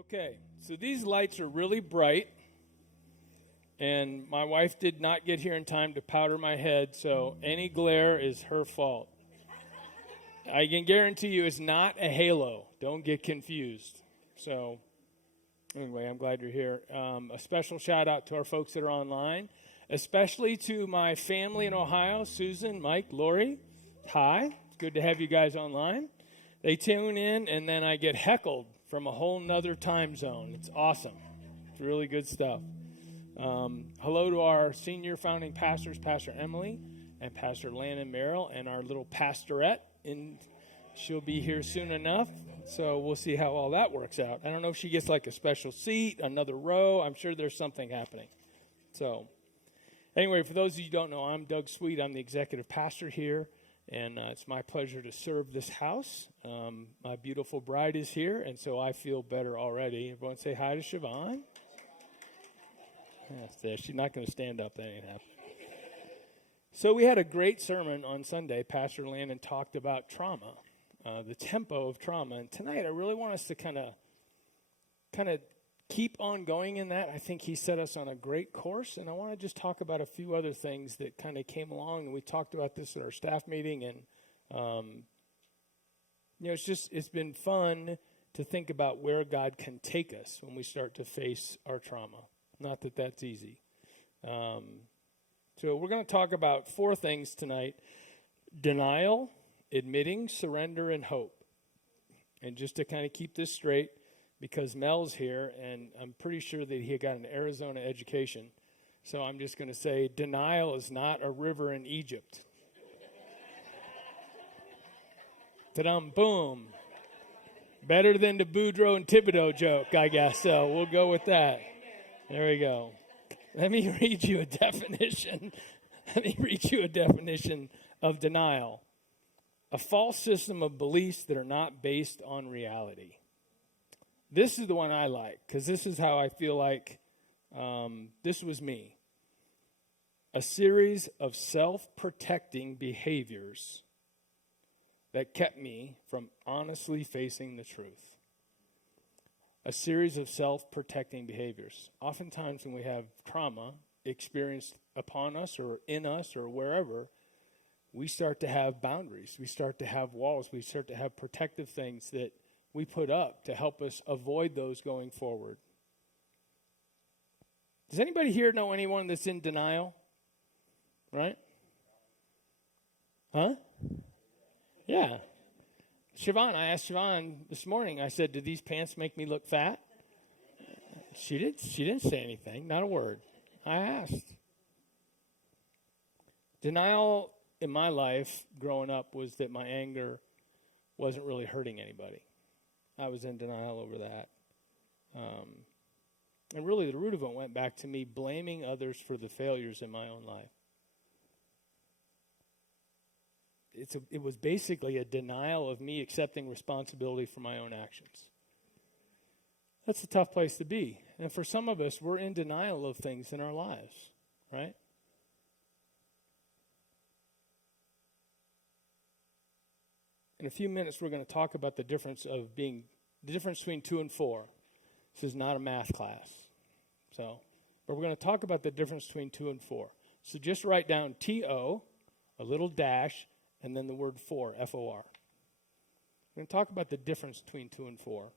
Okay, so these lights are really bright, and my wife did not get here in time to powder my head, so any glare is her fault. I can guarantee you it's not a halo. Don't get confused. So, anyway, I'm glad you're here. A special shout out to our folks that are online, especially to my family in Ohio, Susan, Mike, Lori. Hi, it's good to have you guys online. They tune in, and then I get heckled from a whole nother time zone. It's awesome. It's really good stuff. Hello to our senior founding pastors, Pastor Emily and Pastor Landon Merrill, and our little pastorette. And she'll be here soon enough, so we'll see how all that works out. I don't know if she gets like a special seat, another row. I'm sure there's something happening. So anyway, for those of you who don't know, I'm Doug Sweet. I'm the executive pastor here. And it's my pleasure to serve this house. My beautiful bride is here, and so I feel better already. Everyone say hi to Siobhan. She's not going to stand up. That ain't happening. So we had a great sermon on Sunday. Pastor Landon talked about trauma, the tempo of trauma. And tonight I really want us to kind of keep on going in that. I think he set us on a great course, and I want to just talk about a few other things that kind of came along. And we talked about this at our staff meeting, and it's been fun to think about where God can take us when we start to face our trauma. Not that that's easy. So we're going to talk about four things tonight: denial, admitting, surrender, and hope. And just to kind of keep this straight, because Mel's here, and I'm pretty sure that he got an Arizona education. So I'm just going to say denial is not a river in Egypt. Ta-dum, boom. Better than the Boudreaux and Thibodeau joke, I guess. So we'll go with that. There we go. Let me read you a definition. Of denial. A false system of beliefs that are not based on reality. This is the one I like, because this is how I feel like this was me. A series of self-protecting behaviors that kept me from honestly facing the truth. A series of self-protecting behaviors. Oftentimes when we have trauma experienced upon us or in us or wherever, we start to have boundaries. We start to have walls. We start to have protective things that we put up to help us avoid those going forward. Does anybody here know anyone that's in denial? Right? Huh? Yeah. Siobhan, I asked Siobhan this morning, I said, do these pants make me look fat? She didn't say anything, not a word. I asked. Denial in my life growing up was that my anger wasn't really hurting anybody. I was in denial over that. And really the root of it went back to me blaming others for the failures in my own life. It was basically a denial of me accepting responsibility for my own actions. That's a tough place to be. And for some of us, we're in denial of things in our lives, right? In a few minutes, we're going to talk about the difference between 2 and 4. This is not a math class. But we're going to talk about the difference between 2 and 4. So just write down T-O, a little dash, and then the word 4, F-O-R. We're going to talk about the difference between 2 and 4.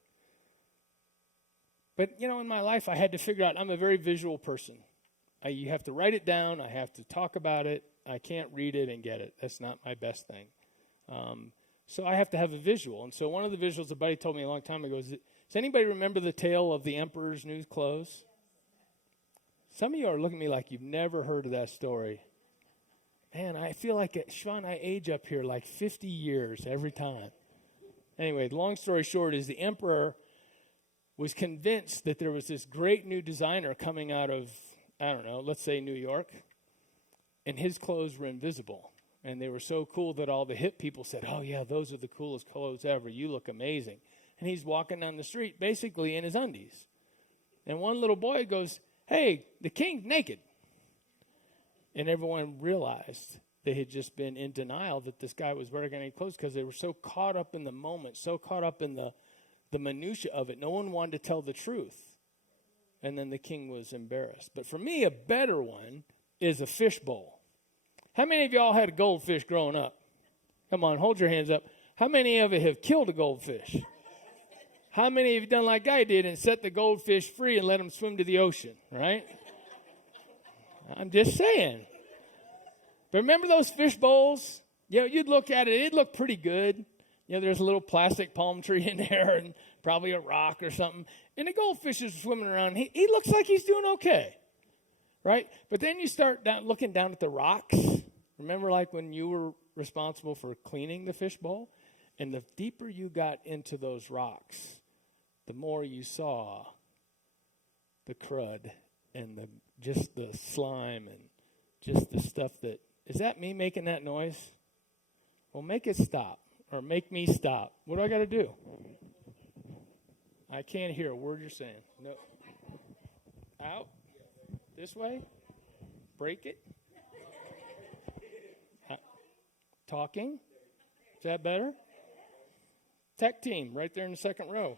But, in my life, I had to figure out, I'm a very visual person. You have to write it down. I have to talk about it. I can't read it and get it. That's not my best thing. So I have to have a visual. And so one of the visuals a buddy told me a long time ago is, does anybody remember the tale of the emperor's new clothes? Some of you are looking at me like you've never heard of that story. Man, I feel like, Sean, I age up here like 50 years every time. Anyway, the long story short is the emperor was convinced that there was this great new designer coming out of, I don't know, let's say New York, and his clothes were invisible. And they were so cool that all the hip people said, oh, yeah, those are the coolest clothes ever. You look amazing. And he's walking down the street basically in his undies. And one little boy goes, hey, the king's naked. And everyone realized they had just been in denial that this guy was wearing any clothes because they were so caught up in the moment, so caught up in the the minutia of it. No one wanted to tell the truth. And then the king was embarrassed. But for me, a better one is a fishbowl. How many of y'all had a goldfish growing up? Come on, hold your hands up. How many of you have killed a goldfish? How many of you done like I did and set the goldfish free and let them swim to the ocean, right? I'm just saying. But remember those fish bowls? You know, you'd look at it, it'd look pretty good. You know, there's a little plastic palm tree in there and probably a rock or something. And the goldfish is swimming around. He looks like he's doing okay, right? But then you start looking down at the rocks. Remember like when you were responsible for cleaning the fish bowl? And the deeper you got into those rocks, the more you saw the crud and just the slime and just the stuff that, is that me making that noise? Well, make it stop or make me stop. What do I got to do? I can't hear a word you're saying. No. Out? This way? Break it? Talking? Is that better? Tech team, right there in the second row.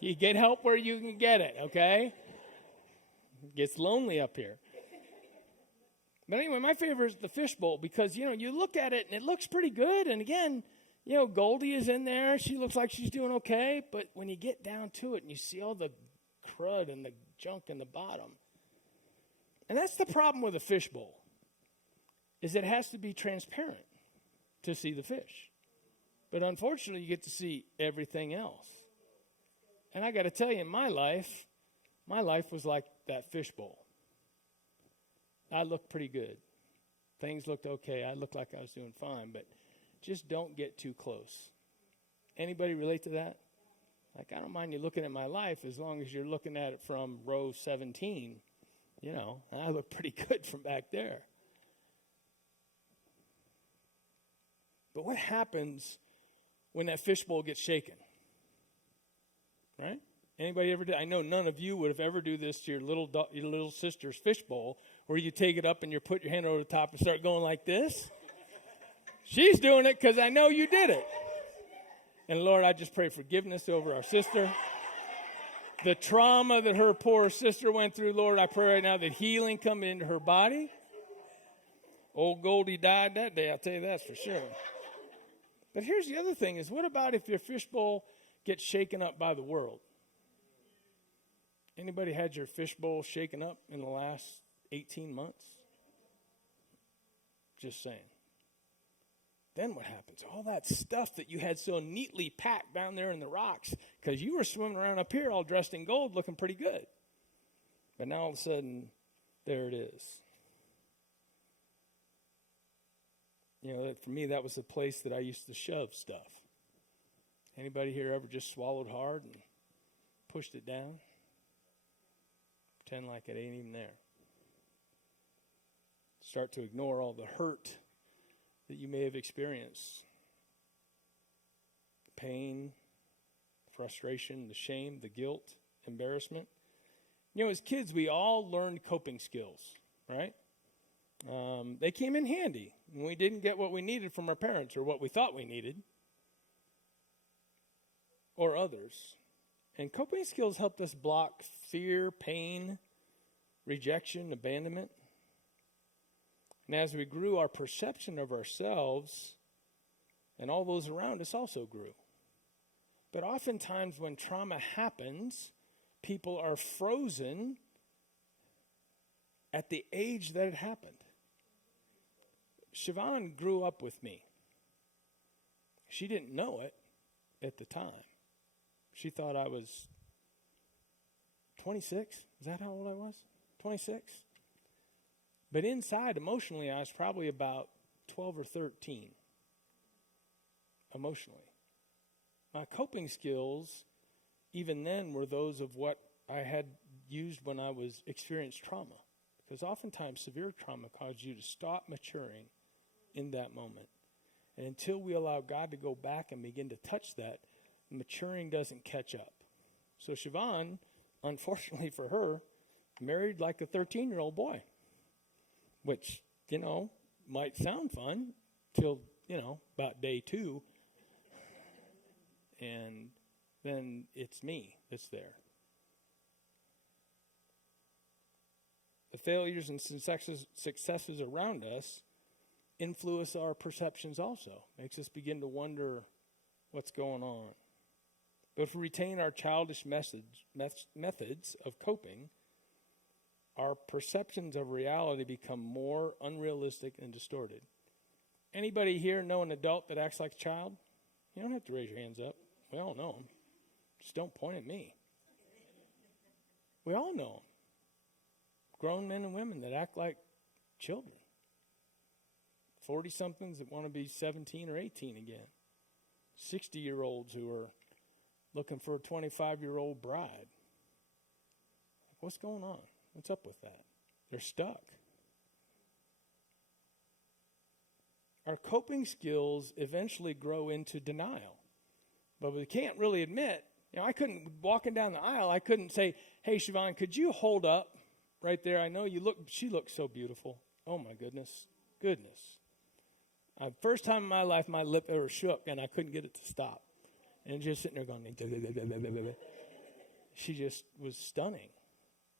You get help where you can get it, okay? It gets lonely up here. But anyway, my favorite is the fishbowl because, you know, you look at it and it looks pretty good. And again, you know, Goldie is in there. She looks like she's doing okay. But when you get down to it and you see all the crud and the junk in the bottom. And that's the problem with a fishbowl, is it has to be transparent to see the fish. But unfortunately, you get to see everything else. And I got to tell you, in my life was like that fishbowl. I looked pretty good. Things looked okay. I looked like I was doing fine, but just don't get too close. Anybody relate to that? Like, I don't mind you looking at my life as long as you're looking at it from row 17. You know, and I look pretty good from back there. But what happens when that fishbowl gets shaken? Right? Anybody ever did? I know none of you would have ever do this to your little sister's fishbowl, where you take it up and you put your hand over the top and start going like this. She's doing it because I know you did it. And Lord, I just pray forgiveness over our sister. The trauma that her poor sister went through, Lord, I pray right now that healing come into her body. Old Goldie died that day, I'll tell you that's for sure. But here's the other thing is, what about if your fishbowl gets shaken up by the world? Anybody had your fishbowl shaken up in the last 18 months? Just saying. Then what happens? All that stuff that you had so neatly packed down there in the rocks, because you were swimming around up here all dressed in gold looking pretty good. But now all of a sudden, there it is. You know, for me, that was the place that I used to shove stuff. Anybody here ever just swallowed hard and pushed it down? Pretend like it ain't even there. Start to ignore all the hurt that you may have experienced. The pain, frustration, the shame, the guilt, embarrassment. You know, as kids, we all learned coping skills, right? They came in handy when we didn't get what we needed from our parents or what we thought we needed or others. And coping skills helped us block fear, pain, rejection, abandonment. And as we grew, our perception of ourselves and all those around us also grew. But oftentimes when trauma happens, people are frozen at the age that it happened. Siobhan grew up with me. She didn't know it at the time. She thought I was 26. Is that how old I was? 26? But inside, emotionally, I was probably about 12 or 13. Emotionally. My coping skills, even then, were those of what I had used when I was experienced trauma. Because oftentimes, severe trauma causes you to stop maturing in that moment. And until we allow God to go back and begin to touch that, maturing doesn't catch up. So Siobhan, unfortunately for her, married like a 13-year-old boy. Which, you know, might sound fun till, you know, about day 2. and then it's me that's there. The failures and successes around us influence our perceptions also. Makes us begin to wonder what's going on. But if we retain our childish methods of coping, our perceptions of reality become more unrealistic and distorted. Anybody here know an adult that acts like a child? You don't have to raise your hands up. We all know them. Just don't point at me. We all know them. Grown men and women that act like children. 40-somethings that want to be 17 or 18 again. 60-year-olds who are looking for a 25-year-old bride. What's going on? What's up with that? They're stuck. Our coping skills eventually grow into denial. But we can't really admit, I couldn't, walking down the aisle, I couldn't say, hey, Siobhan, could you hold up right there? I know she looks so beautiful. Oh my goodness. First time in my life, my lip ever shook and I couldn't get it to stop. And just sitting there going, she just was stunning.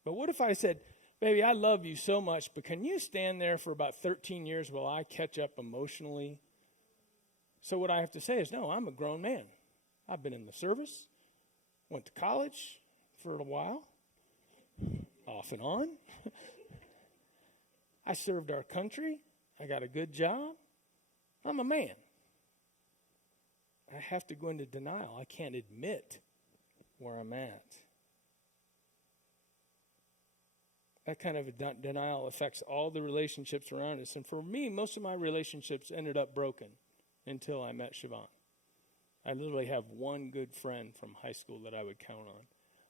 But what if I said, baby, I love you so much, but can you stand there for about 13 years while I catch up emotionally? So what I have to say is, no, I'm a grown man. I've been in the service, went to college for a while, off and on. I served our country. I got a good job. I'm a man. I have to go into denial. I can't admit where I'm at. That kind of denial affects all the relationships around us. And for me, most of my relationships ended up broken until I met Siobhan. I literally have one good friend from high school that I would count on.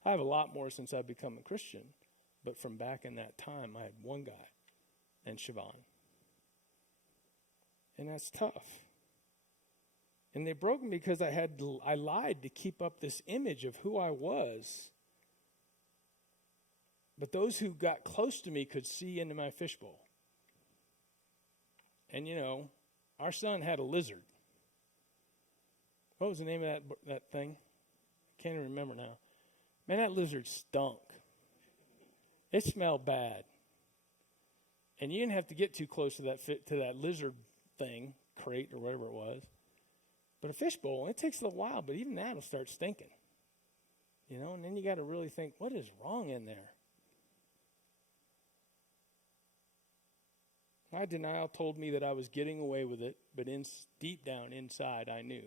I have a lot more since I've become a Christian. But from back in that time, I had one guy and Siobhan. And that's tough. And they broke me because I lied to keep up this image of who I was. But those who got close to me could see into my fishbowl. And our son had a lizard. What was the name of that thing? I can't even remember now. Man, that lizard stunk. It smelled bad. And you didn't have to get too close to that lizard thing, crate or whatever it was. But a fishbowl, it takes a little while, but even that will start stinking. And then you got to really think, what is wrong in there? My denial told me that I was getting away with it, but deep down inside I knew.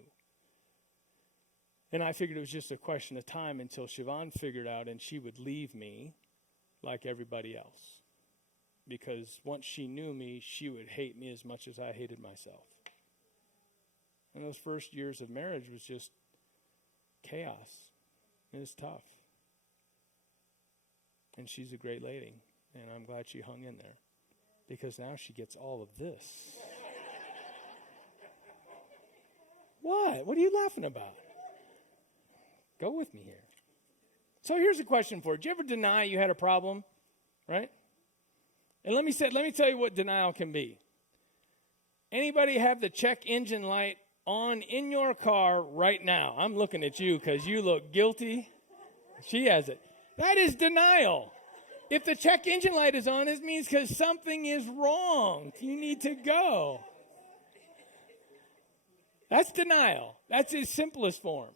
And I figured it was just a question of time until Siobhan figured out and she would leave me like everybody else. Because once she knew me, she would hate me as much as I hated myself. And those first years of marriage was just chaos. It was tough. And she's a great lady, and I'm glad she hung in there. Because now she gets all of this. What? What are you laughing about? Go with me here. So here's a question for you. Did you ever deny you had a problem? Right? And let me tell you what denial can be. Anybody have the check engine light on in your car right now? I'm looking at you because you look guilty. She has it. That is denial. If the check engine light is on, it means because something is wrong. You need to go. That's denial. That's its simplest form.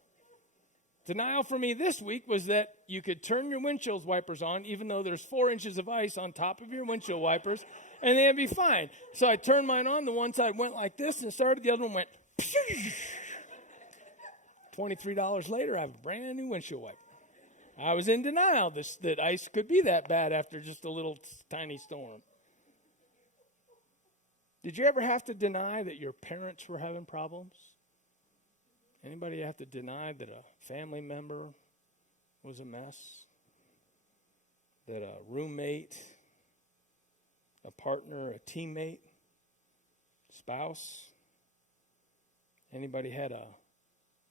Denial for me this week was that you could turn your windshield wipers on even though there's 4 inches of ice on top of your windshield wipers, and they'd be fine. So I turned mine on. The one side went like this and started. The other one went. $23 later, I have a brand new windshield wiper. I was in denial that ice could be that bad after just a little tiny storm. Did you ever have to deny that your parents were having problems? Anybody have to deny that a family member was a mess? That a roommate, a partner, a teammate, spouse? Anybody had a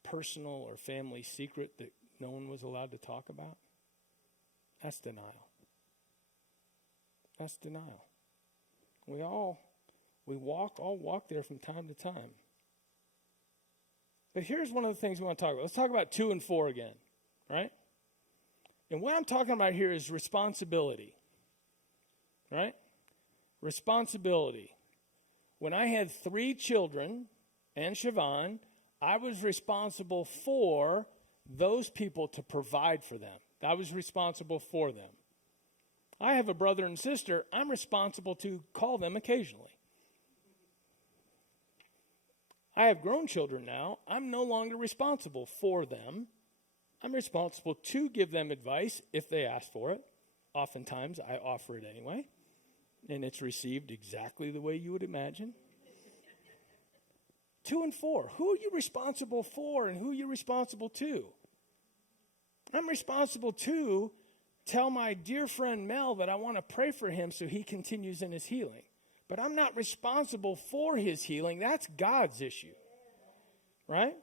personal or family secret that no one was allowed to talk about? That's denial. That's denial. We all walk there from time to time. But here's one of the things we want to talk about. Let's talk about 2 and 4 again, right? And what I'm talking about here is responsibility, right? Responsibility. When I had 3 children and Siobhan, I was responsible for those people to provide for them. I was responsible for them. I have a brother and sister. I'm responsible to call them occasionally. I have grown children now. I'm no longer responsible for them. I'm responsible to give them advice if they ask for it. Oftentimes, I offer it anyway, and it's received exactly the way you would imagine. 2 and 4, who are you responsible for and who are you responsible to? I'm responsible to tell my dear friend Mel that I want to pray for him so he continues in his healing. But I'm not responsible for his healing. That's God's issue, right?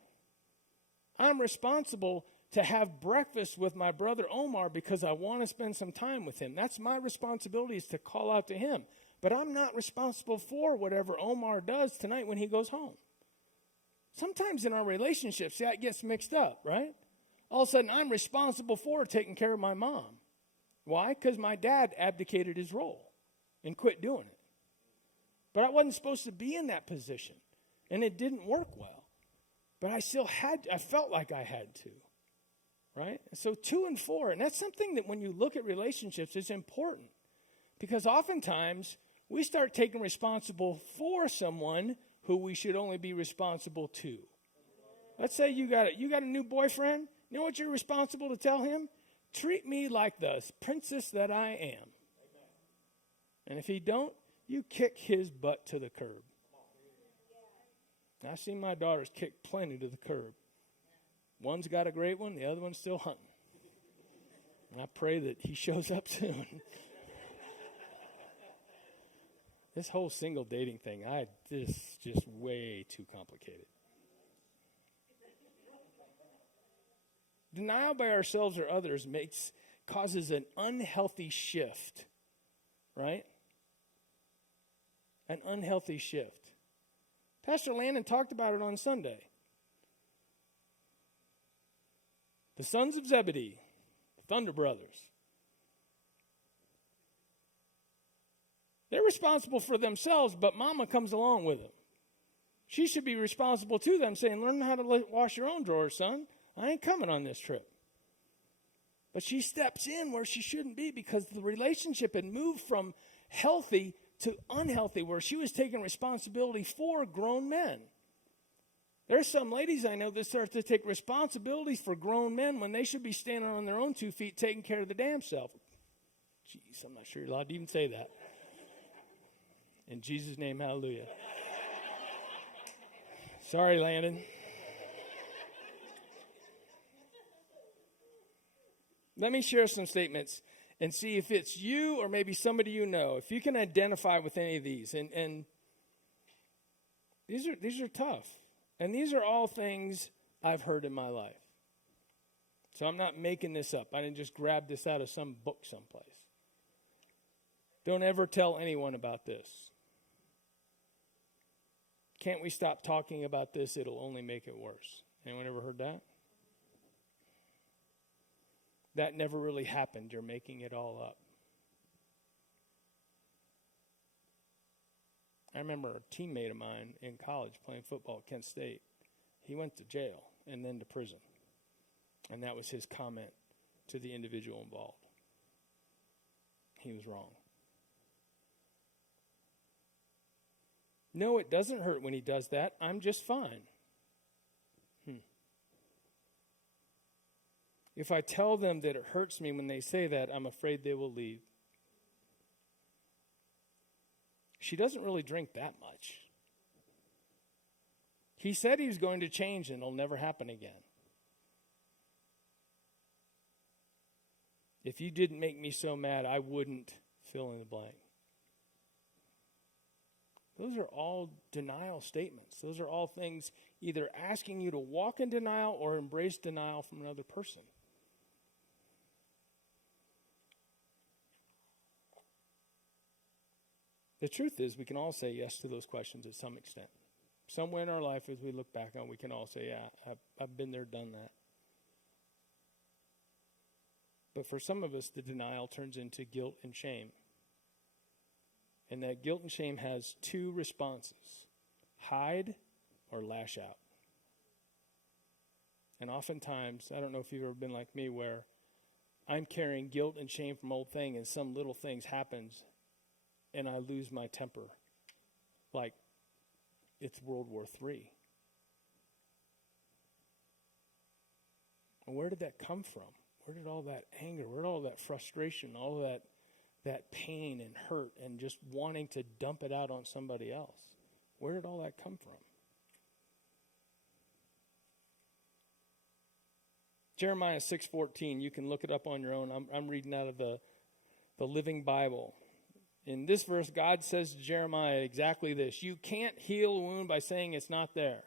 I'm responsible to have breakfast with my brother Omar because I want to spend some time with him. That's my responsibility, is to call out to him. But I'm not responsible for whatever Omar does tonight when he goes home. Sometimes in our relationships, that gets mixed up, right? All of a sudden, I'm responsible for taking care of my mom. Why? Because my dad abdicated his role and quit doing it. But I wasn't supposed to be in that position, and it didn't work well. But I felt like I had to, right? So 2 and 4, and that's something that when you look at relationships is important, because oftentimes we start taking responsible for someone who we should only be responsible to. Let's say you got a new boyfriend. You know what you're responsible to tell him? Treat me like the princess that I am. And if he don't, you kick his butt to the curb. I've seen my daughters kick plenty to the curb. One's got a great one, the other one's still hunting. And I pray that he shows up soon. This whole single dating thing, this is just way too complicated. Denial by ourselves or others causes an unhealthy shift, right? An unhealthy shift. Pastor Landon talked about it on Sunday. The sons of Zebedee, the Thunder Brothers, they're responsible for themselves, but mama comes along with them. She should be responsible to them, saying, learn how to wash your own drawers, son. I ain't coming on this trip. But she steps in where she shouldn't be because the relationship had moved from healthy to unhealthy, where she was taking responsibility for grown men. There's some ladies I know that start to take responsibilities for grown men when they should be standing on their own 2 feet taking care of the damn self. Jeez, I'm not sure you're allowed to even say that. In Jesus' name, hallelujah. Sorry, Landon. Let me share some statements and see if it's you or maybe somebody you know, if you can identify with any of these. And these are tough. And these are all things I've heard in my life. So I'm not making this up. I didn't just grab this out of some book someplace. Don't ever tell anyone about this. Can't we stop talking about this? It'll only make it worse. Anyone ever heard that? That never really happened. You're making it all up. I remember a teammate of mine in college playing football at Kent State. He went to jail and then to prison. And that was his comment to the individual involved. He was wrong. No, it doesn't hurt when he does that. I'm just fine. If I tell them that it hurts me when they say that, I'm afraid they will leave. She doesn't really drink that much. He said he was going to change and it'll never happen again. If you didn't make me so mad, I wouldn't fill in the blank. Those are all denial statements. Those are all things either asking you to walk in denial or embrace denial from another person. The truth is, we can all say yes to those questions at some extent. Somewhere in our life, as we look back on, we can all say, yeah, I've been there, done that. But for some of us, the denial turns into guilt and shame. And that guilt and shame has two responses: hide or lash out. And oftentimes, I don't know if you've ever been like me, where I'm carrying guilt and shame from old thing, and some little things happens, and I lose my temper. Like it's World War III. And where did that come from? Where did all that anger, where did all that frustration, all that pain and hurt and just wanting to dump it out on somebody else, where did all that come from? Jeremiah 6:14, you can look it up on your own. I'm reading out of the Living Bible. In this verse, God says to Jeremiah exactly this: you can't heal a wound by saying it's not there.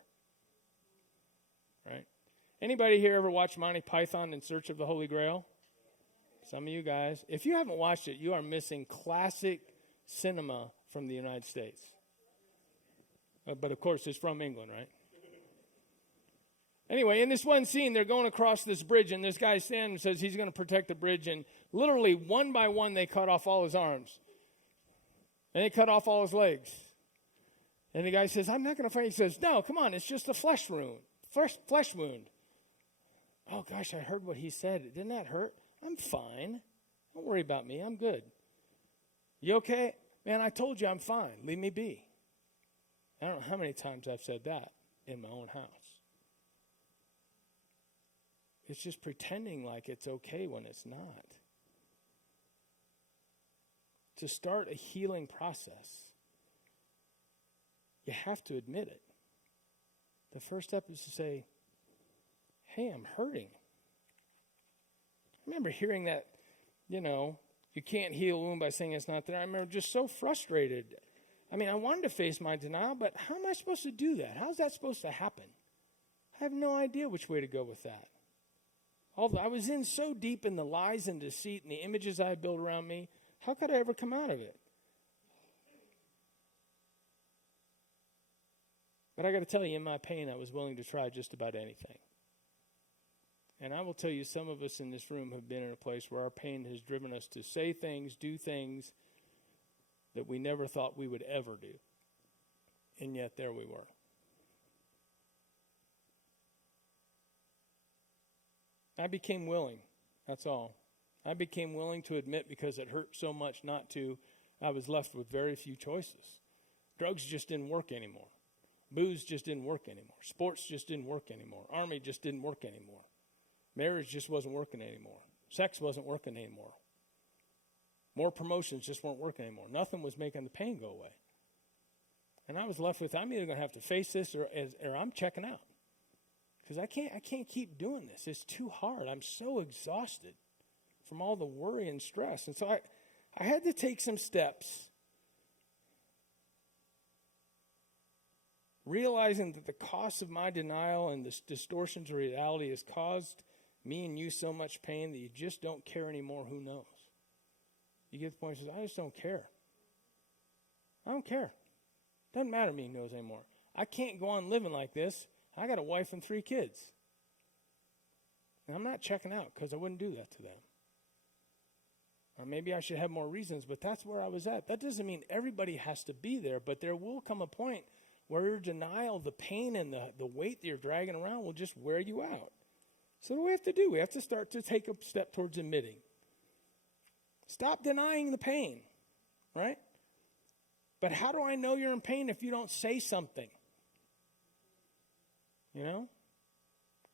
Right? Anybody here ever watch Monty Python in Search of the Holy Grail? Some of you guys. If you haven't watched it, you are missing classic cinema from the United States. But of course, it's from England, right? Anyway, in this one scene, they're going across this bridge, and this guy standing says he's going to protect the bridge, and literally one by one, they cut off all his arms. And they cut off all his legs. And the guy says, I'm not going to fight. He says, no, come on, it's just a flesh wound. Flesh wound. Oh, gosh, I heard what he said. Didn't that hurt? I'm fine. Don't worry about me. I'm good. You okay? Man, I told you I'm fine. Leave me be. I don't know how many times I've said that in my own house. It's just pretending like it's okay when it's not. To start a healing process, you have to admit it. The first step is to say, hey, I'm hurting. I remember hearing that, you can't heal a wound by saying it's not there. I remember just so frustrated. I mean, I wanted to face my denial, but how am I supposed to do that? How's that supposed to happen? I have no idea which way to go with that. I was in so deep in the lies and deceit and the images I built around me. How could I ever come out of it? But I got to tell you, in my pain, I was willing to try just about anything. And I will tell you, some of us in this room have been in a place where our pain has driven us to say things, do things that we never thought we would ever do. And yet there we were. I became willing. That's all. I became willing to admit, because it hurt so much not to. I was left with very few choices. Drugs just didn't work anymore. Booze just didn't work anymore. Sports just didn't work anymore. Army just didn't work anymore. Marriage just wasn't working anymore. Sex wasn't working anymore. More promotions just weren't working anymore. Nothing was making the pain go away. And I was left with, I'm either going to have to face this or I'm checking out. Because I can't keep doing this. It's too hard. I'm so exhausted from all the worry and stress. And so I had to take some steps, realizing that the cost of my denial and the distortions of reality has caused me and you so much pain that you just don't care anymore. Who knows? You get to the point where you say, I just don't care. I don't care. Doesn't matter to me who knows anymore. I can't go on living like this. I got a wife and 3 kids. And I'm not checking out because I wouldn't do that to them. Or maybe I should have more reasons, but that's where I was at. That doesn't mean everybody has to be there, but there will come a point where your denial, the pain and the weight that you're dragging around will just wear you out. So what do we have to do? We have to start to take a step towards admitting. Stop denying the pain, right? But how do I know you're in pain if you don't say something? You know?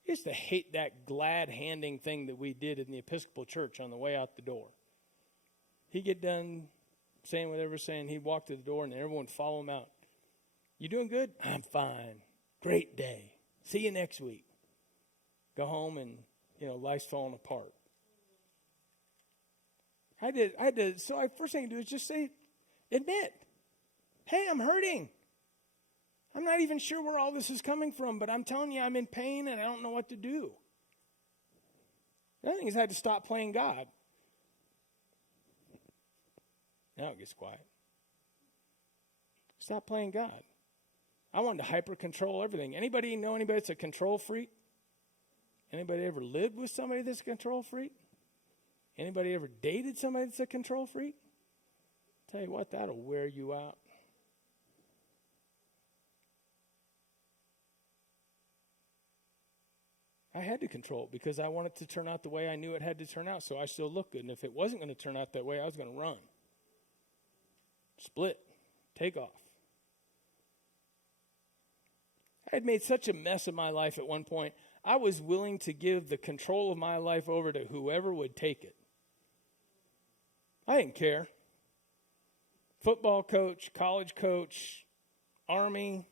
I used to hate that glad handing thing that we did in the Episcopal Church on the way out the door. He'd get done saying whatever he was saying. He'd walk to the door and everyone would follow him out. You doing good? I'm fine. Great day. See you next week. Go home and, life's falling apart. So first thing to do is just admit, hey, I'm hurting. I'm not even sure where all this is coming from, but I'm telling you I'm in pain and I don't know what to do. The other thing is I had to stop playing God. Now it gets quiet. Stop playing God. I wanted to hyper control everything. Anybody know anybody that's a control freak? Anybody ever lived with somebody that's a control freak? Anybody ever dated somebody that's a control freak? Tell you what, that'll wear you out. I had to control it because I wanted to turn out the way I knew it had to turn out, so I still looked good. And if it wasn't going to turn out that way, I was going to run. Split. Take off. I had made such a mess of my life at one point, I was willing to give the control of my life over to whoever would take it. I didn't care. Football coach, college coach, army,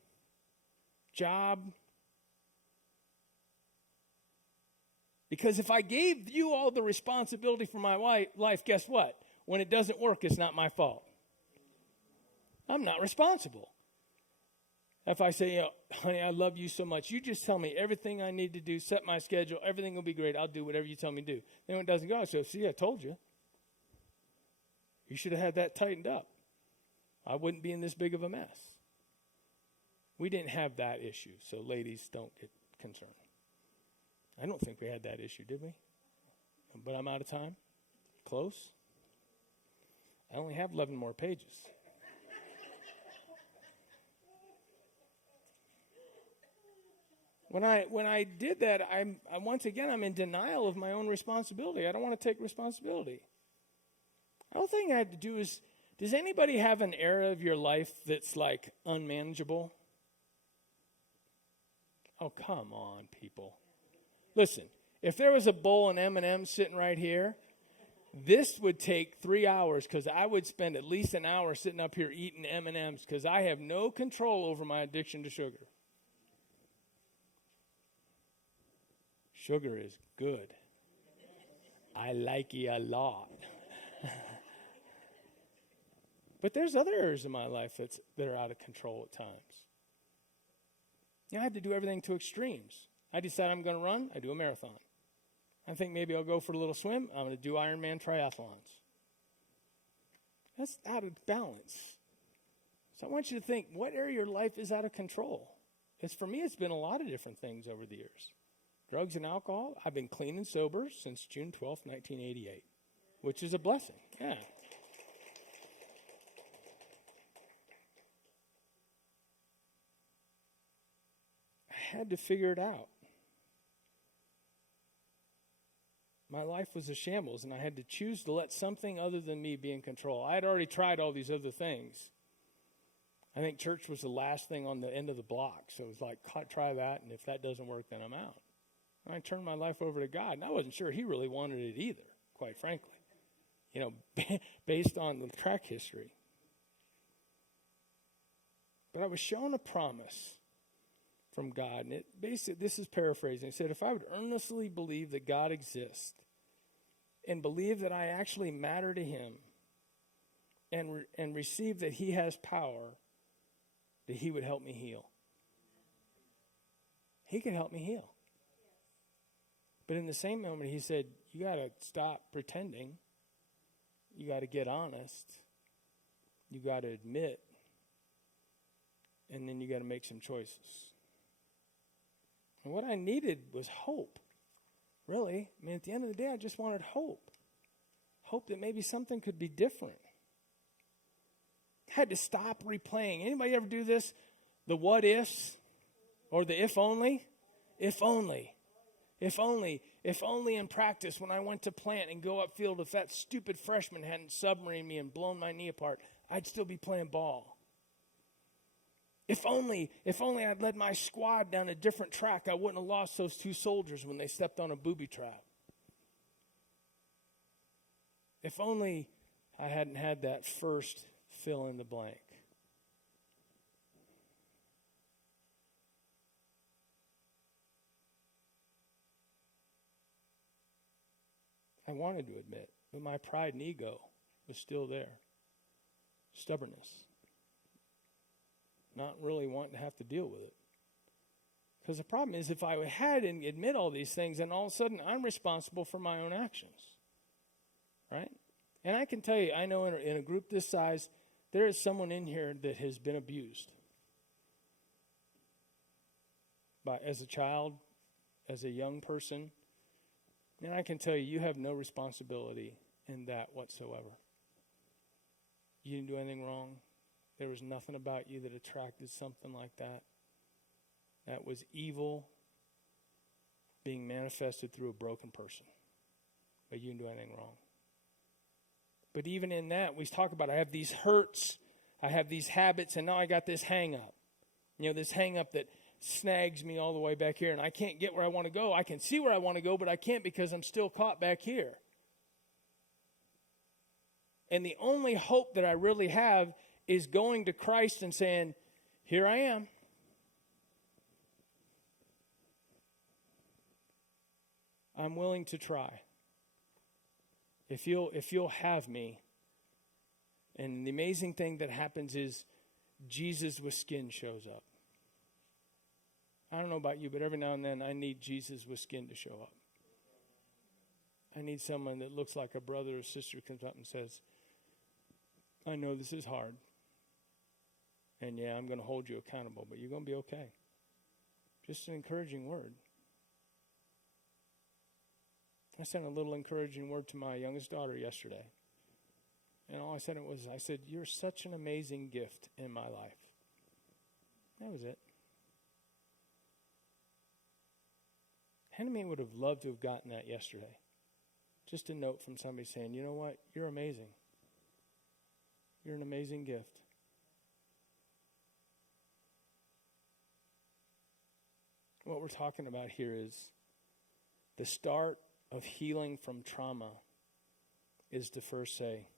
job. Because if I gave you all the responsibility for my life, guess what? When it doesn't work, it's not my fault. I'm not responsible. If I say, honey, I love you so much, you just tell me everything I need to do, set my schedule, everything will be great. I'll do whatever you tell me to do. Then when it doesn't go, I say, see, I told you. You should have had that tightened up. I wouldn't be in this big of a mess. We didn't have that issue, so ladies, don't get concerned. I don't think we had that issue, did we? But I'm out of time. Close. I only have 11 more pages. When I did that, I'm once again, I'm in denial of my own responsibility. I don't want to take responsibility. The whole thing I had to do is, does anybody have an area of your life that's like unmanageable? Oh, come on, people. Listen, if there was a bowl of M&Ms sitting right here, this would take 3 hours because I would spend at least an hour sitting up here eating M&Ms because I have no control over my addiction to sugar. Sugar is good. I like it a lot. But there's other areas of my life that are out of control at times. I had to do everything to extremes. I decide I'm going to run, I do a marathon. I think maybe I'll go for a little swim, I'm going to do Ironman triathlons. That's out of balance. So I want you to think, what area of your life is out of control? Because for me, it's been a lot of different things over the years. Drugs and alcohol, I've been clean and sober since June 12th, 1988, which is a blessing. Yeah. I had to figure it out. My life was a shambles, and I had to choose to let something other than me be in control. I had already tried all these other things. I think church was the last thing on the end of the block, so it was like, try that, and if that doesn't work, then I'm out. And I turned my life over to God, and I wasn't sure he really wanted it either, quite frankly, based on the track history. But I was shown a promise from God, and it basically, this is paraphrasing. It said, if I would earnestly believe that God exists and believe that I actually matter to him and receive that he has power, that he would help me heal. He could help me heal. But in the same moment, he said, you got to stop pretending. You got to get honest. You got to admit. And then you got to make some choices. And what I needed was hope. Really. I mean, at the end of the day, I just wanted hope. Hope that maybe something could be different. I had to stop replaying. Anybody ever do this? The what ifs? Or the if only? If only. If only in practice when I went to plant and go upfield, if that stupid freshman hadn't submarined me and blown my knee apart, I'd still be playing ball. If only I'd led my squad down a different track, I wouldn't have lost those two soldiers when they stepped on a booby trap. If only I hadn't had that first fill in the blank. I wanted to admit, but my pride and ego was still there. Stubbornness. Not really wanting to have to deal with it. Because the problem is, if I had and admit all these things, then all of a sudden I'm responsible for my own actions. Right? And I can tell you, I know in a group this size, there is someone in here that has been abused. as a child, as a young person, and I can tell you, you have no responsibility in that whatsoever. You didn't do anything wrong. There was nothing about you that attracted something like that. That was evil being manifested through a broken person. But you didn't do anything wrong. But even in that, we talk about, I have these hurts, I have these habits, and now I got this hang up. This hang up that snags me all the way back here, and I can't get where I want to go. I can see where I want to go, but I can't because I'm still caught back here. And the only hope that I really have is going to Christ and saying, here I am. I'm willing to try. If you'll have me. And the amazing thing that happens is Jesus with skin shows up. I don't know about you, but every now and then I need Jesus with skin to show up. I need someone that looks like a brother or sister comes up and says, I know this is hard. And yeah, I'm going to hold you accountable, but you're going to be okay. Just an encouraging word. I sent a little encouraging word to my youngest daughter yesterday. And all I said I said, you're such an amazing gift in my life. That was it. Henry would have loved to have gotten that yesterday. Just a note from somebody saying, you know what? You're amazing. You're an amazing gift. What we're talking about here is the start of healing from trauma is to first say,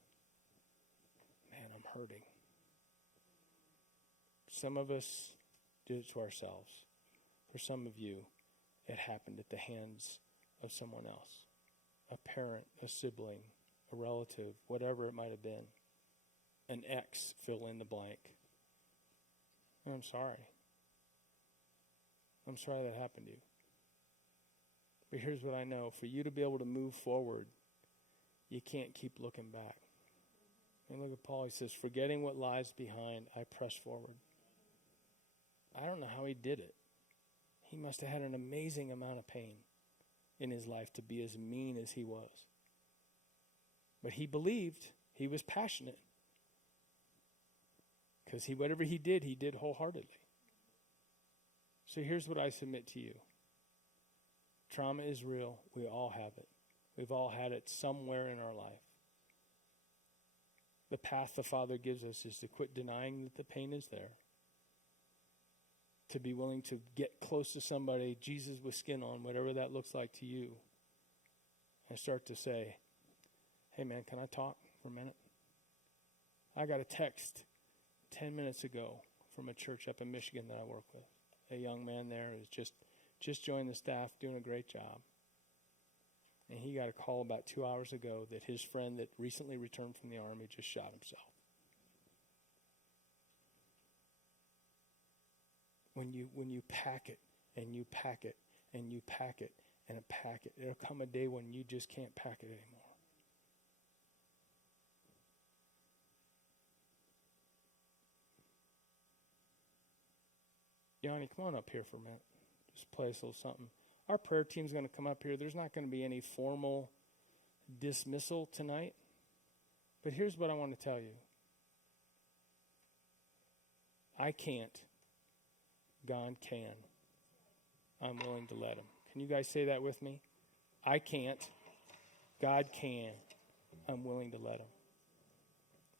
man, I'm hurting. Some of us do it to ourselves. For some of you, it happened at the hands of someone else. A parent, a sibling, a relative, whatever it might have been. An ex, fill in the blank. I'm sorry. I'm sorry that happened to you. But here's what I know. For you to be able to move forward, you can't keep looking back. And look at Paul. He says, forgetting what lies behind, I press forward. I don't know how he did it. He must have had an amazing amount of pain in his life to be as mean as he was. But he believed. He was passionate. Because whatever he did wholeheartedly. So here's what I submit to you. Trauma is real. We all have it. We've all had it somewhere in our life. The path the Father gives us is to quit denying that the pain is there. To be willing to get close to somebody, Jesus with skin on, whatever that looks like to you. And start to say, hey man, can I talk for a minute? I got a text 10 minutes ago from a church up in Michigan that I work with. A young man there who's just joined the staff, doing a great job. And he got a call about 2 hours ago that his friend that recently returned from the army just shot himself. When you pack it and you pack it and you pack it and pack it, there'll come a day when you just can't pack it anymore. Yanni, come on up here for a minute. Just play us a little something. Our prayer team's going to come up here. There's not going to be any formal dismissal tonight. But here's what I want to tell you. I can't. God can. I'm willing to let him. Can you guys say that with me? I can't. God can. I'm willing to let him.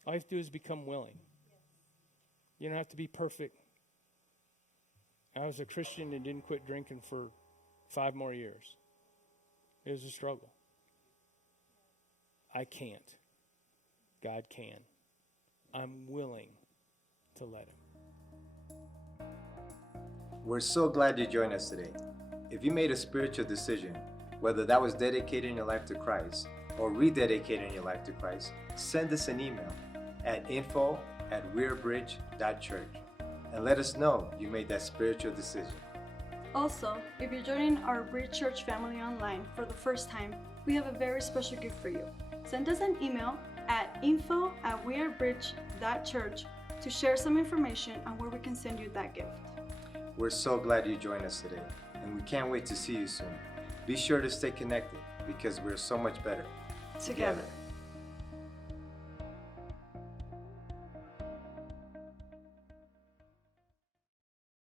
All you have to do is become willing. You don't have to be perfect. I was a Christian and didn't quit drinking for 5 more years. It was a struggle. I can't. God can. I'm willing to let him. We're so glad you joined us today. If you made a spiritual decision, whether that was dedicating your life to Christ or rededicating your life to Christ, send us an email at info@wearebridge.church and let us know you made that spiritual decision. Also, if you're joining our Bridge Church family online for the first time, we have a very special gift for you. Send us an email at info@wearebridge.church to share some information on where we can send you that gift. We're so glad you joined us today, and we can't wait to see you soon. Be sure to stay connected because we're so much better Together.